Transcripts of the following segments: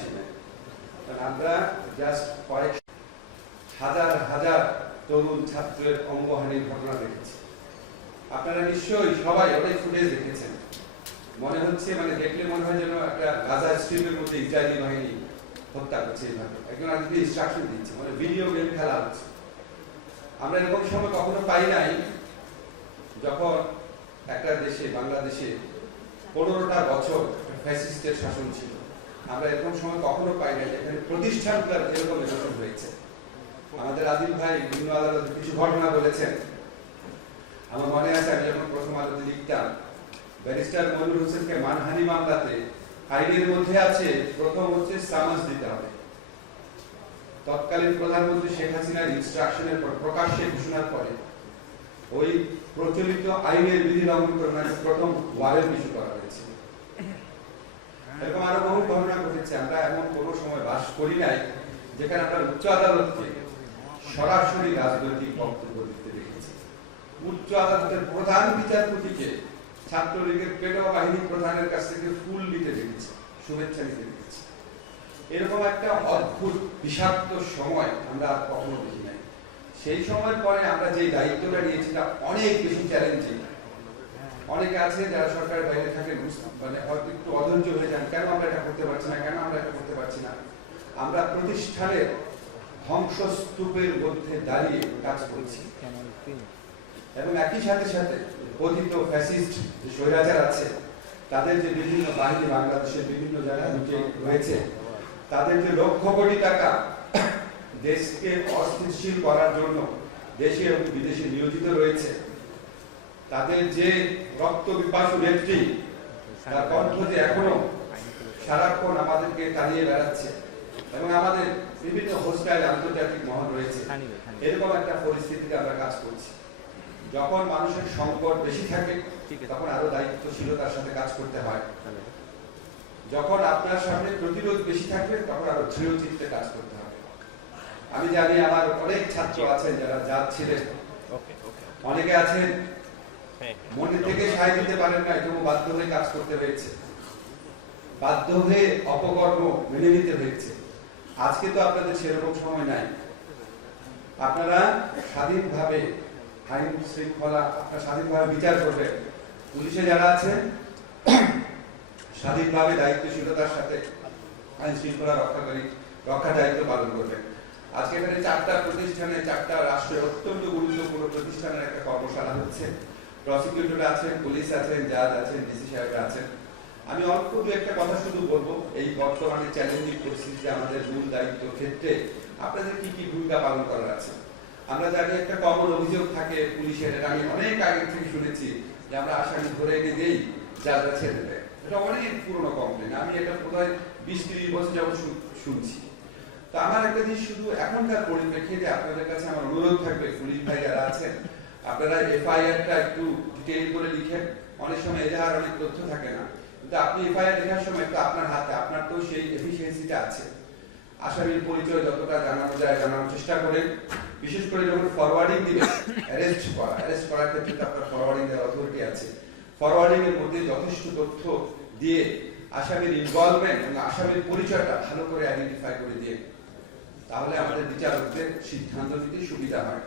আসি না, আমরা জাস্ট কয়েক হাজার হাজার তরুণ ছাত্রের অঙ্গহানির ঘটনা দেখেছি। আপনারা নিশ্চয়ই সবাই অনেক ফুটেজ দেখেছেন। মনে হচ্ছে দেখলে মনে হয় যেন একটা গাজা স্ট্রিপের মধ্যে ইসরায়েলি বাহিনী হত্যা করছে। এইভাবে একজন আজকে ইনস্ট্রাকশন দিচ্ছে, ভিডিও গেম খেলা হচ্ছে। আমরা এরকম সময় কখনো পাই নাই যখন একটা দেশে, বাংলাদেশে 15টা বছর ফ্যাসিস্টের শাসন ছিল। আমরা এরকম সময় কখনো পাই নাই যেখানে প্রতিষ্ঠানগুলোর এরকম এরকম হয়েছে। আমাদের আদিল ভাই বিভিন্ন আদালতে কিছু ঘটনা বলেছেন। আমার মনে আছে আমি যখন প্রথম আলোতে লিখতাম, ব্যারিস্টার মনির হোসেনকে মানহানি মামলাতে আইনের মধ্যে আছে প্রথম হচ্ছে সামাজ দিতে হবে। তৎকালীন প্রধানমন্ত্রী শেখ হাসিনার ইনস্ট্রাকশনের পর প্রকাশ্যে ঘোষণার পরে ওই প্রচলিত আইনের বিধি লঙ্ঘন করে প্রথম ওয়ারেন্ট ইস্যু করা হয়েছে। এরকম আরো বহু ঘটনা ঘটেছে। আমরা এমন কোনো সময় বাস করি নাই যেখানে আমরা উচ্চ আদালতকে সরাসরি রাজনৈতিক বক্তব্য দিতে দেখেছি। উচ্চ আদালতের প্রধান বিচারপতিকে ছাত্রলীগের পেটো বাহিনী প্রধানের কাছ থেকে ফুল দিতে দেখেছি, শুভেচ্ছা দিতে দেখেছি। এরকম একটা অদ্ভুত বিষাক্ত সময় আমরা আর কখনো দেখি নাই। সেই সময়ের পরে আমরা যে দায়িত্বটা নিয়েছি তা অনেক বেশি চ্যালেঞ্জিং। অনেকে আছে যারা সরকারের বাইরে থাকে, হয়তো একটু অধৈর্য হয়ে যান, কেন আমরা এটা করতে পারছি না, কেন আমরা এটা করতে পারছি না। আমরা প্রতিষ্ঠানের ধ্বংসস্তূপের মধ্যে দাঁড়িয়ে কাজ করছি এবং একই সাথে সাথে কথিত ফ্যাসিস্ট যে স্বৈরাচার আছে তাদের যে বিভিন্ন বাহিনী বাংলাদেশের বিভিন্ন জায়গায় রয়েছে, তাদের যে লক্ষ কোটি টাকা দেশকে অস্থিতিশীল করার জন্য দেশে এবং বিদেশে নিয়োজিত রয়েছে, তাদের যে রক্ত বিপাসু নেত্রী, তার কণ্ঠ যে এখনো সারাক্ষণ আমাদেরকে টানিয়ে বেড়াচ্ছে এবং আমাদের বিভিন্ন হোস্টাইল আন্তর্জাতিক মহল রয়েছে, এরকম একটা পরিস্থিতিতে আমরা কাজ করছি। যখন মানুষের সংকট বেশি থাকে তখন আরো দায়িত্বশীলতার সাথে কাজ করতে হয়। যখন আপনার সামনে প্রতিরোধ বেশি থাকবে তখন আরো দৃঢ় চিত্তে কাজ করতে হবে। আমি জানি আমার অনেক ছাত্র আছেন যারা জাত ছিলেন, অনেকে আছেন মনে থেকে সায় দিতে পারেন না, তবু বাধ্য হয়ে কাজ করতে হয়েছে, বাধ্য হয়ে অপকর্ম মেনে নিতে হয়েছে। আজকে তো আপনাদের সেরকম সময় নাই। আপনারা স্বাধীনভাবে আইন শৃঙ্খলা, আপনারা স্বাধীনভাবে বিচার করবেন। পুলিশে যারা আছেন স্বাধীনভাবে দায়িত্বশীলতার সাথে আইন শৃঙ্খলা রক্ষার দায়িত্ব পালন করবেন। আজকে এখানে 4টা প্রতিষ্ঠানে, 4টা রাষ্ট্রের অত্যন্ত গুরুত্বপূর্ণ প্রতিষ্ঠানের একটা কর্মশালা হচ্ছে। প্রসিকিউটর আছেন, পুলিশ আছেন, জাজ আছেন, ডিসি সাহেবরা আছেন। আমি অল্প দু একটা কথা শুধু বলবো। এই বর্তমানে চ্যালেঞ্জিং পরিস্থিতিতে আমাদের মূল দায়িত্ব ক্ষেত্রে আপনাদের কি কি ভূমিকা পালন করার আছে। আমরা জানি একটা কমন অভিযোগ থাকে পুলিশের, আমি অনেক আগে থেকে শুনেছি যে আমরা আসামি ধরে এনে দেই, জাজরা ছেড়ে দেয়। এটা অনেক পুরনো কমপ্লেন। আমি এটা প্রায় 20-30 বছর যাবত শুনছি। তো আমার একটা জিনিস শুধু এখনকার পরিপ্রেক্ষিতে আপনাদের কাছে আমার অনুরোধ থাকবে, পুলিশ ভাই যারা আছেন, আপনারা এফআইআরটা একটু ডিটেইল করে লিখেন। অনেক সময় এজাহার অনেক তথ্য থাকে না, কিন্তু আপনি এফআইআর লেখার সময় একটু আপনার হাতে, আপনার তো সেই এফিসিয়েন্সিটা আছে। আসামির পরিচয় যতটা জানানো যায় জানানোর চেষ্টা করেন। বিশেষ করে যখন ফরওয়ার্ডিং দিবেন, অ্যারেস্ট করার ক্ষেত্রে আপনার ফরওয়ার্ডিং দেওয়ার অথরিটি আছে। ফরওয়ার্ডিং এর মধ্যে যথেষ্ট তথ্য দিয়ে আসামির ইনভলভমেন্ট এবং আসামির পরিচয়টা ভালো করে আইডেন্টিফাই করে দিয়ে, তাহলে আমাদের বিচারকদের সিদ্ধান্ত নিতে সুবিধা হয়।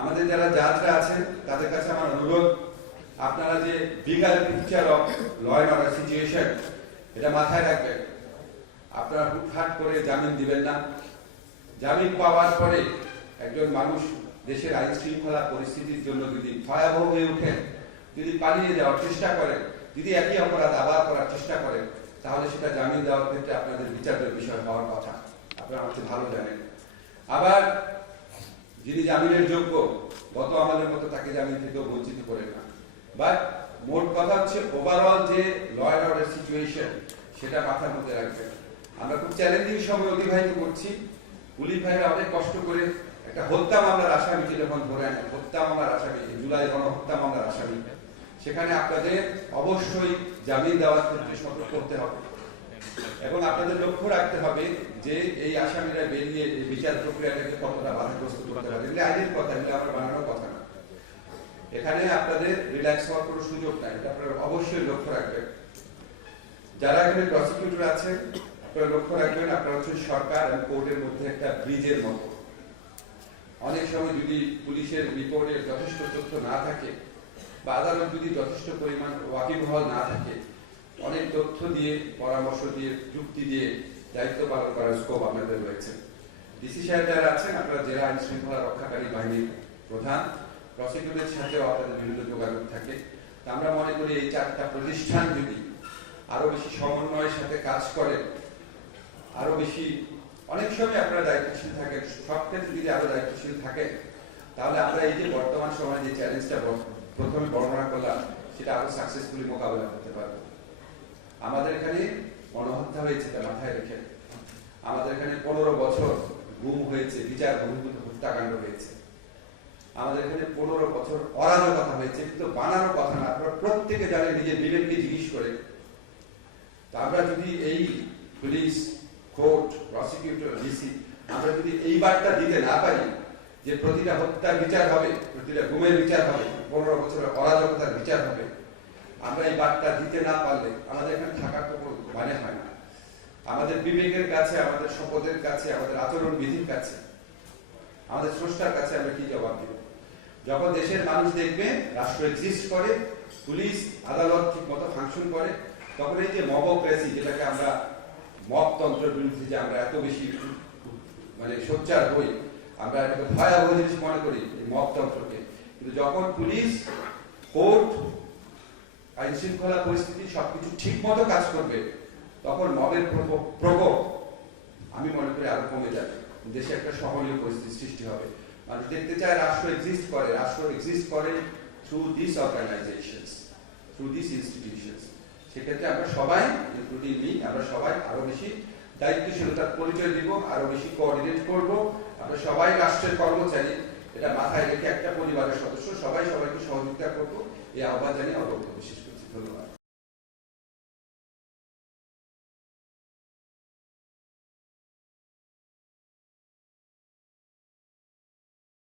আমাদের যারা জাজরা আছেন তাদের কাছে আমার অনুরোধ, আপনারা যে bigger picture of law and order situation, এটা মাথায় রাখবেন। আপনারা হুটহাট করে জামিন দিবেন না। জামিন পাওয়ার পরে একজন মানুষ দেশের আইন শৃঙ্খলা পরিস্থিতির জন্য যদি ভয়াবহ হয়ে ওঠেন, যদি পালিয়ে যাওয়ার চেষ্টা করেন, যদি একই অপরাধ আবার করার চেষ্টা করেন, তাহলে সেটা জামিন দেওয়ার ক্ষেত্রে আপনাদের বিচারের বিষয় হওয়ার কথা, আপনারা হচ্ছে ভালো জানেন। আবার যিনি জামিনের যোগ্য, গত আমাদের মতো তাকে জামিন থেকেও বঞ্চিত করেন না। বাট মোট কথা হচ্ছে ওভারঅল যে ল এন্ড অর্ডার সিচুয়েশন, সেটা মাথার মধ্যে রাখবেন। আমরা খুব চ্যালেঞ্জিং সময় অতিবাহিত করছি। পুলিশ ভাইরা অনেক কষ্ট করে একটা হত্যা মামলার আসামিকে যখন ধরে আনে, হত্যা মামলার আসামি, জুলাই গণহত্যা মামলার আসামি, সেখানে আপনাদের অবশ্যই জামিন দেওয়ার ক্ষেত্রে সতর্ক করতে হবে এবং আপনাদের লক্ষ্য রাখতে হবে যে এই আসামিরা বেরিয়ে বিচার প্রক্রিয়াটাকে কতটা বাধাগ্রস্ত করতে হবে। এগুলো আইনের কথা, এগুলো আমার বানানোর কথা না। এখানে আপনাদের রিল্যাক্স হওয়ার কোনো সুযোগ নাই, এটা আপনারা অবশ্যই লক্ষ্য রাখবেন। যারা এখানে প্রসিকিউটর আছেন আপনারা লক্ষ্য রাখবেন, আপনারা হচ্ছে সরকার এবং কোর্টের মধ্যে একটা ব্রিজের মতো। অনেক সময় যদি পুলিশের রিপোর্টে যথেষ্ট তথ্য না থাকে বা আদালত যদি যথেষ্ট পরিমাণ ওয়াকিবহাল না থাকে, অনেক তথ্য দিয়ে, পরামর্শ দিয়ে, যুক্তি দিয়ে দায়িত্ব পালন করার স্কোপ আপনাদের রয়েছে। ডিসি সাহেব যারা আছেন, আপনারা জেলা আইন শৃঙ্খলা রক্ষাকারী বাহিনীর প্রধান, প্রসিকিউটরের সাথেও আপনাদের বিভিন্ন যোগাযোগ থাকে। আমরা মনে করি এই চারটা প্রতিষ্ঠান যদি আরো বেশি সমন্বয়ের সাথে কাজ করে, আরো বেশি, অনেক সময় আপনারা দায়িত্বশীল থাকেন, সব ক্ষেত্রে যদি আরো দায়িত্বশীল থাকেন, তাহলে আমরা এই যে বর্তমান সময়ে যে চ্যালেঞ্জটা প্রথমে বর্ণনা করলাম, সেটা আরো সাকসেসফুলি মোকাবেলা করতে পারবো। আমাদের এখানে গণহত্যা হয়েছে, তা মাথায় রেখে, আমাদের এখানে 15 বছর গুম হয়েছে, বিচার বহির্ভূত হত্যাকাণ্ড হয়েছে, আমাদের এখানে 15 বছর অরাজকতা হয়েছে, কিন্তু বানানোর কথা না, আপনারা প্রত্যেকে জানেন, নিজের বিবেককে জিজ্ঞেস করে। তা আমরা যদি এই পুলিশ, কোর্ট, প্রসিকিউটর, ডিসি, আমরা যদি এই বার্তা দিতে না পারি যে প্রতিটা হত্যার বিচার হবে, প্রতিটা গুমের বিচার হবে, 15 বছরের অরাজকতার বিচার হবে, আমরা এই বার্তা দিতে না পারলে আমাদের এখানে থাকার তো কোনো মানে হয় না। আমাদের বিবেকের কাছে, আমাদের শপথের কাছে, আমাদের আচরণ বিধির কাছে, আমাদের স্রষ্টার কাছে আমরা কি জবাব দিব? যখন দেশের মানুষ দেখবে রাষ্ট্র এক্সিস্ট করে, পুলিশ আদালত ঠিক মতো ফাংশন করে, তখন এই যে মবক্রেসি, যেটাকে আমরা মবতন্ত্রের বিরুদ্ধে যে আমরা এত বেশি মানে সোচ্চার হই, আমরা এটাকে ভয়াবহ জিনিস মনে করি মবতন্ত্রকে, কিন্তু যখন পুলিশ, কোর্ট, আইন শৃঙ্খলা পরিস্থিতি সবকিছু ঠিক মতো কাজ করবে, তখন মবের প্রকোপ আমি মনে করি আরো কমে যাবে, দেশে একটা সহনীয় পরিস্থিতি সৃষ্টি হবে। মানুষ দেখতে চায় রাষ্ট্র এক্সিস্ট করে through this organisations, through this institutions. সেক্ষেত্রে আমরা সবাই, ইনক্লুডিং মি, আমরা সবাই আরো বেশি দায়িত্বশীলতার পরিচয় দিব, আরো বেশি কোঅর্ডিনেট করব। আমরা সবাই রাষ্ট্রের কর্মচারী, এটা মাথায় রেখে একটা পরিবারের সদস্য, সবাই সবাইকে সহযোগিতা করব, এই আহ্বান জানিয়ে আমার বক্তব্য শেষ করছি। ধন্যবাদ।